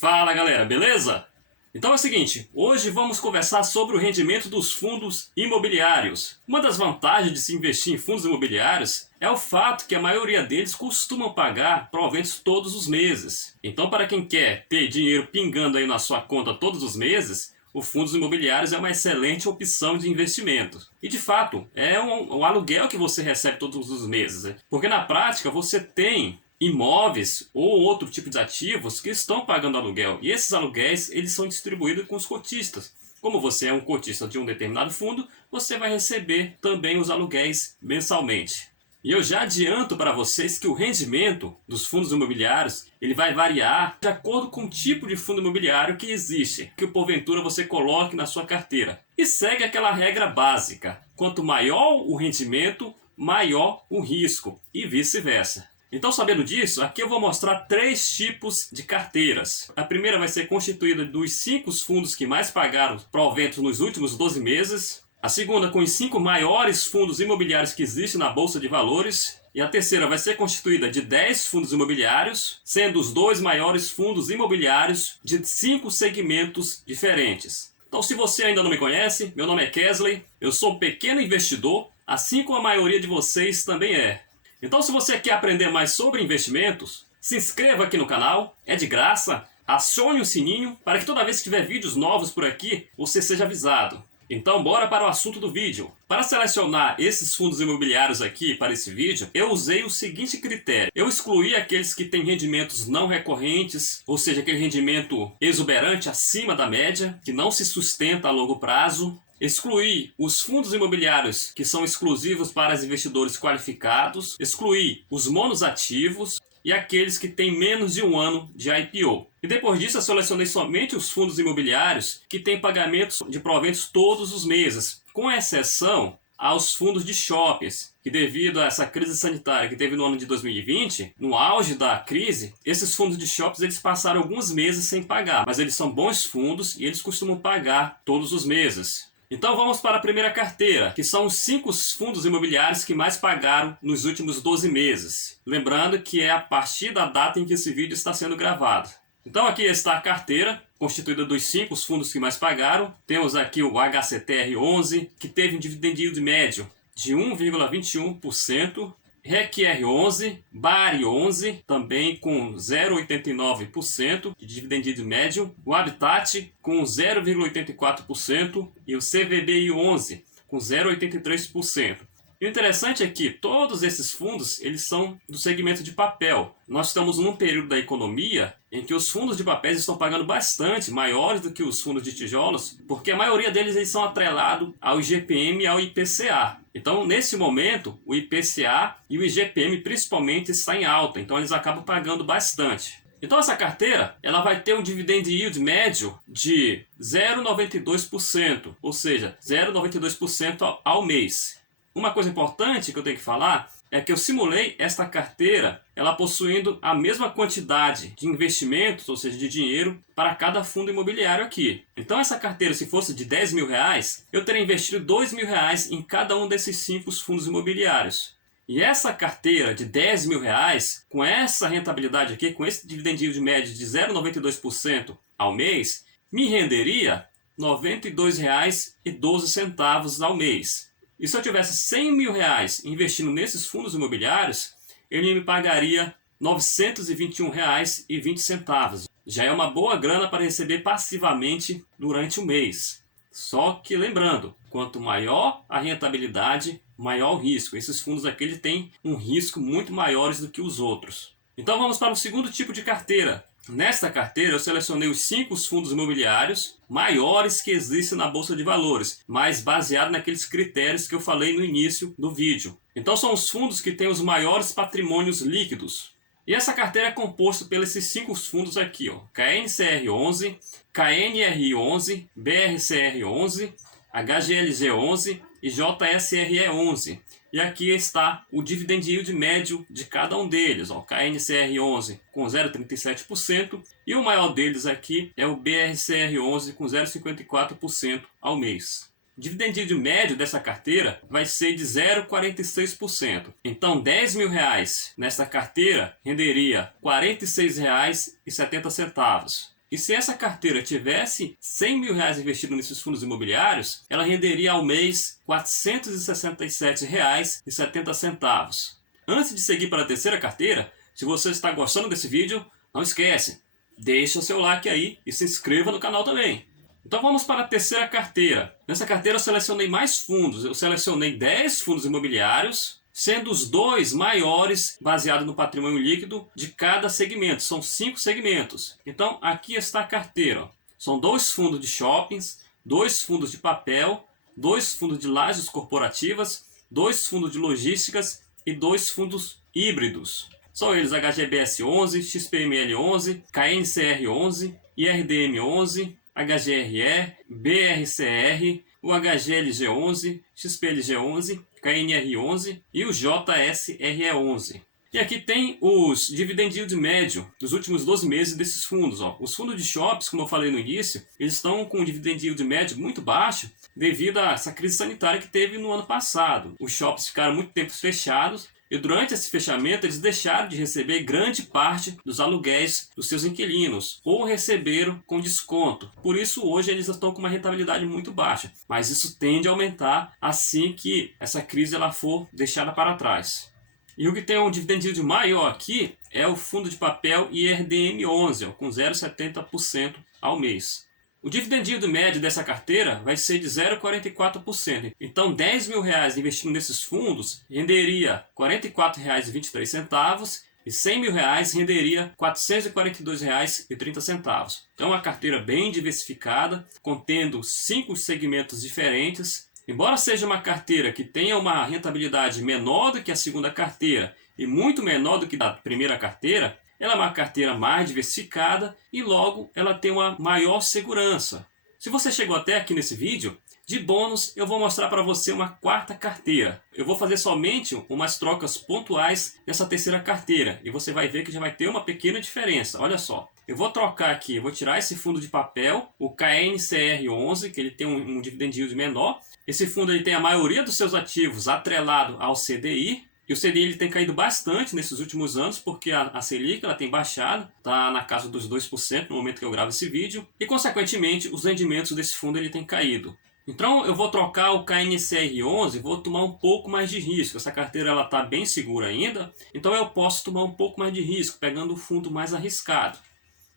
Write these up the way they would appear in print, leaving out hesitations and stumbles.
Fala galera, beleza? Então é o seguinte, hoje vamos conversar sobre o rendimento dos fundos imobiliários. Uma das vantagens de se investir em fundos imobiliários é o fato que a maioria deles costumam pagar proventos todos os meses. Então, para quem quer ter dinheiro pingando aí na sua conta todos os meses, o fundos imobiliários é uma excelente opção de investimento. E de fato, é um aluguel que você recebe todos os meses, né? Porque na prática você tem imóveis ou outro tipo de ativos que estão pagando aluguel. E esses aluguéis eles são distribuídos com os cotistas. Como você é um cotista de um determinado fundo, você vai receber também os aluguéis mensalmente. E eu já adianto para vocês que o rendimento dos fundos imobiliários ele vai variar de acordo com o tipo de fundo imobiliário que existe, que porventura você coloque na sua carteira. E segue aquela regra básica: quanto maior o rendimento, maior o risco, e vice-versa. Então, sabendo disso, aqui eu vou mostrar 3 tipos de carteiras. A primeira vai ser constituída dos 5 fundos que mais pagaram proventos nos últimos 12 meses. A segunda com os 5 maiores fundos imobiliários que existem na Bolsa de Valores. E a terceira vai ser constituída de 10 fundos imobiliários, sendo os 2 maiores fundos imobiliários de 5 segmentos diferentes. Então, se você ainda não me conhece, meu nome é Kesley, eu sou um pequeno investidor, assim como a maioria de vocês também é. Então, se você quer aprender mais sobre investimentos, se inscreva aqui no canal, é de graça, acione o sininho para que toda vez que tiver vídeos novos por aqui, você seja avisado. Então, bora para o assunto do vídeo. Para selecionar esses fundos imobiliários aqui para esse vídeo, eu usei o seguinte critério. Eu excluí aqueles que têm rendimentos não recorrentes, ou seja, aquele rendimento exuberante acima da média, que não se sustenta a longo prazo. Excluí os fundos imobiliários que são exclusivos para os investidores qualificados. Excluí os monoativos e aqueles que têm menos de 1 ano de IPO. E depois disso eu selecionei somente os fundos imobiliários que têm pagamentos de proventos todos os meses, com exceção aos fundos de shoppings, que devido a essa crise sanitária que teve no ano de 2020, no auge da crise, esses fundos de shoppings eles passaram alguns meses sem pagar, mas eles são bons fundos e eles costumam pagar todos os meses. Então vamos para a primeira carteira, que são os 5 fundos imobiliários que mais pagaram nos últimos 12 meses. Lembrando que é a partir da data em que esse vídeo está sendo gravado. Então aqui está a carteira, constituída dos 5 fundos que mais pagaram. Temos aqui o HCTR11, que teve um dividend yield médio de 1,21%. REC-R11, BAR11, também com 0,89% de dividend yield médio, o Habitat com 0,84% e o CVBI11 com 0,83%. E o interessante é que todos esses fundos eles são do segmento de papel. Nós estamos num período da economia em que os fundos de papéis estão pagando bastante, maiores do que os fundos de tijolos, porque a maioria deles eles são atrelados ao IGPM e ao IPCA. Então, nesse momento, o IPCA e o IGPM principalmente está em alta, então eles acabam pagando bastante. Então essa carteira ela vai ter um dividend yield médio de 0,92%, ou seja, 0,92% ao mês. Uma coisa importante que eu tenho que falar é que eu simulei esta carteira ela possuindo a mesma quantidade de investimentos, ou seja, de dinheiro, para cada fundo imobiliário aqui. Então essa carteira, se fosse de 10 mil reais, eu teria investido 2 mil reais em cada um desses 5 fundos imobiliários. E essa carteira de 10 mil reais, com essa rentabilidade aqui, com esse dividend yield médio de 0,92% ao mês, me renderia R$ 92,12 ao mês. E se eu tivesse 100 mil reais investindo nesses fundos imobiliários, ele me pagaria R$ 921,20. Já é uma boa grana para receber passivamente durante o mês. Só que lembrando, quanto maior a rentabilidade, maior o risco. Esses fundos aqui eles têm um risco muito maiores do que os outros. Então vamos para o segundo tipo de carteira. Nesta carteira eu selecionei os 5 fundos imobiliários maiores que existem na Bolsa de Valores, mas baseado naqueles critérios que eu falei no início do vídeo. Então são os fundos que têm os maiores patrimônios líquidos. E essa carteira é composta pelos 5 fundos aqui, ó, KNCR11, KNRI11, BRCR11, HGLG11 e JSRE11. E aqui está o dividend yield médio de cada um deles. O KNCR11 com 0,37% e o maior deles aqui é o BRCR11 com 0,54% ao mês. O dividend yield médio dessa carteira vai ser de 0,46%. Então, 10 mil reais nessa carteira renderia R$ 46,70. E se essa carteira tivesse 100 mil reais investido nesses fundos imobiliários, ela renderia ao mês R$ 467,70. Antes de seguir para a terceira carteira, se você está gostando desse vídeo, não esquece, deixa seu like aí e se inscreva no canal também. Então vamos para a terceira carteira. Nessa carteira eu selecionei mais fundos. Eu selecionei 10 fundos imobiliários, sendo os 2 maiores baseados no patrimônio líquido de cada segmento. São 5 segmentos. Então aqui está a carteira. São 2 fundos de shoppings, 2 fundos de papel, 2 fundos de lajes corporativas, 2 fundos de logísticas e 2 fundos híbridos. São eles HGBS 11, XPML 11, KNCR 11, IRDM 11, HGRE, BRCR, o HGLG 11, XPLG 11, KNR 11 e o JSRE 11. E aqui tem os dividend yield médio dos últimos 12 meses desses fundos. Os fundos de shops, como eu falei no início, eles estão com um dividend yield médio muito baixo devido a essa crise sanitária que teve no ano passado. Os shops ficaram muito tempo fechados e durante esse fechamento eles deixaram de receber grande parte dos aluguéis dos seus inquilinos ou receberam com desconto. Por isso hoje eles estão com uma rentabilidade muito baixa, mas isso tende a aumentar assim que essa crise ela for deixada para trás. E o que tem um dividend yield maior aqui é o fundo de papel IRDM 11, com 0,70% ao mês. O dividend yield médio dessa carteira vai ser de 0,44%. Então, 10 mil reais investindo nesses fundos renderia R$ 44,23 e 100 mil reais renderia R$ 442,30. Então, é uma carteira bem diversificada, contendo 5 segmentos diferentes. Embora seja uma carteira que tenha uma rentabilidade menor do que a segunda carteira e muito menor do que a primeira carteira, ela é uma carteira mais diversificada e logo ela tem uma maior segurança. Se você chegou até aqui nesse vídeo, de bônus eu vou mostrar para você uma quarta carteira. Eu vou fazer somente umas trocas pontuais nessa terceira carteira e você vai ver que já vai ter uma pequena diferença. Olha só, eu vou trocar aqui, eu vou tirar esse fundo de papel, o KNCR 11, que ele tem um dividend yield menor. Esse fundo ele tem a maioria dos seus ativos atrelado ao CDI. E o CDI ele tem caído bastante nesses últimos anos, porque a Selic ela tem baixado, está na casa dos 2% no momento que eu gravo esse vídeo, e consequentemente os rendimentos desse fundo ele tem caído. Então eu vou trocar o KNCR 11 e vou tomar um pouco mais de risco. Essa carteira ela está bem segura ainda, então eu posso tomar um pouco mais de risco, pegando o fundo mais arriscado.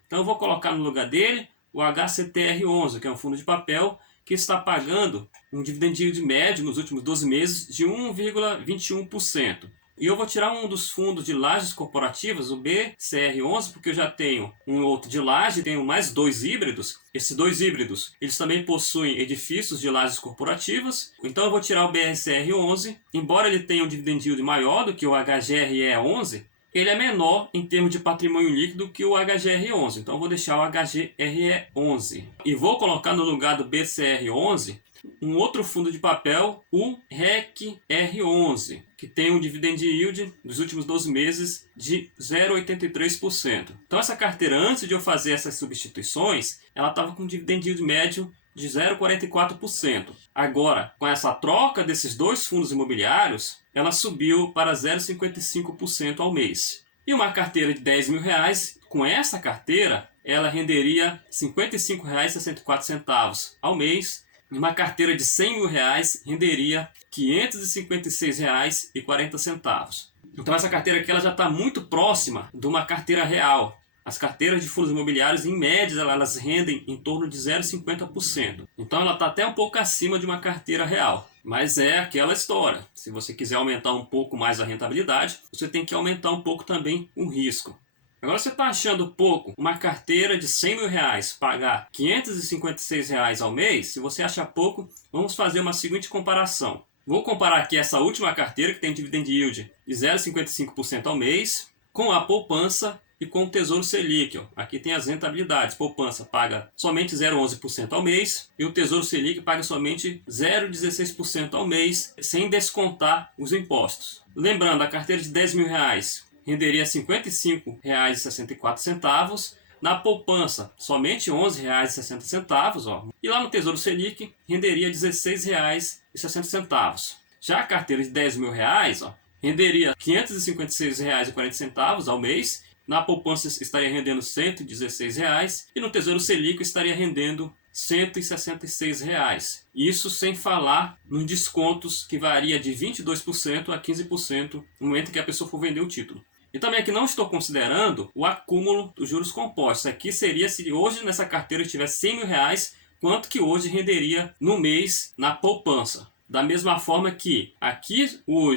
Então eu vou colocar no lugar dele o HCTR 11, que é um fundo de papel, que está pagando um dividend yield médio nos últimos 12 meses de 1,21%. E eu vou tirar um dos fundos de lajes corporativas, o BCR11, porque eu já tenho um outro de laje, tenho mais 2 híbridos. Esses 2 híbridos, eles também possuem edifícios de lajes corporativas. Então eu vou tirar o BRCR11, embora ele tenha um dividend yield maior do que o HGRE11, ele é menor em termos de patrimônio líquido que o HGR11. Então eu vou deixar o HGRE11. E vou colocar no lugar do BCR11 um outro fundo de papel, o RECR11, que tem um dividend yield dos últimos 12 meses de 0,83%. Então essa carteira, antes de eu fazer essas substituições, ela estava com um dividend yield médio de 0,44%. Agora, com essa troca desses 2 fundos imobiliários, ela subiu para 0,55% ao mês. E uma carteira de 10 mil reais, com essa carteira, ela renderia R$ 55,64 ao mês. E uma carteira de 100 mil reais renderia R$ 556,40. Então essa carteira aqui ela já está muito próxima de uma carteira real. As carteiras de fundos imobiliários, em média, elas rendem em torno de 0,50%. Então ela está até um pouco acima de uma carteira real. Mas é aquela história. Se você quiser aumentar um pouco mais a rentabilidade, você tem que aumentar um pouco também o risco. Agora você está achando pouco uma carteira de 100 mil reais pagar R$ 556 ao mês? Se você acha pouco, vamos fazer uma seguinte comparação. Vou comparar aqui essa última carteira que tem dividend yield de 0,55% ao mês com a poupança e com o Tesouro Selic. Aqui tem as rentabilidades. Poupança paga somente 0,11% ao mês e o Tesouro Selic paga somente 0,16% ao mês, sem descontar os impostos. Lembrando, a carteira de 10 mil reais renderia R$ 55,64. Na poupança, somente R$ 11,60. E lá no Tesouro Selic, renderia R$ 16,60. Já a carteira de 10 mil reais renderia R$ 556,40 ao mês na poupança estaria rendendo R$ 116 e no Tesouro Selic estaria rendendo R$ 166. Isso sem falar nos descontos que varia de 22% a 15% no momento que a pessoa for vender o título. E também aqui não estou considerando o acúmulo dos juros compostos. Aqui seria se hoje nessa carteira tivesse R$ 100 mil, quanto que hoje renderia no mês na poupança. Da mesma forma que aqui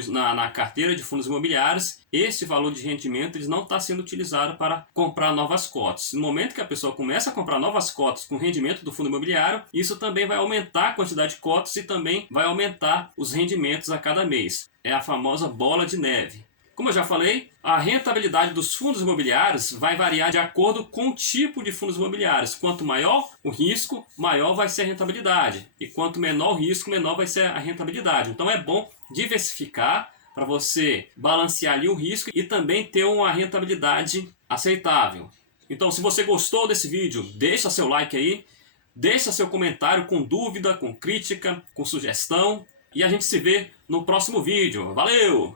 na carteira de fundos imobiliários, esse valor de rendimento ele não está sendo utilizado para comprar novas cotas. No momento que a pessoa começa a comprar novas cotas com rendimento do fundo imobiliário, isso também vai aumentar a quantidade de cotas e também vai aumentar os rendimentos a cada mês. É a famosa bola de neve. Como eu já falei, a rentabilidade dos fundos imobiliários vai variar de acordo com o tipo de fundos imobiliários. Quanto maior o risco, maior vai ser a rentabilidade. E quanto menor o risco, menor vai ser a rentabilidade. Então é bom diversificar para você balancear ali o risco e também ter uma rentabilidade aceitável. Então, se você gostou desse vídeo, deixa seu like aí, deixa seu comentário com dúvida, com crítica, com sugestão. E a gente se vê no próximo vídeo. Valeu!